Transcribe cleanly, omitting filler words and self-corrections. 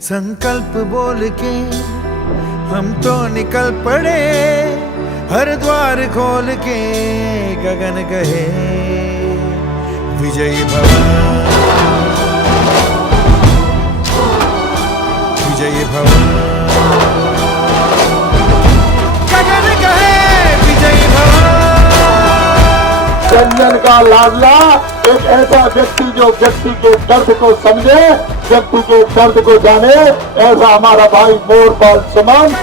संकल्प बोल के हम तो निकल पड़े, हर द्वार खोल के गगन कहे विजयी भव, विजयी भव, गगन कहे विजयी भव। जनजन का लाडला एक ऐसा व्यक्ति जो व्यक्ति के दर्द को समझे, व्यक्ति के दर्द को जाने, ऐसा हमारा भाई मोरपाल समान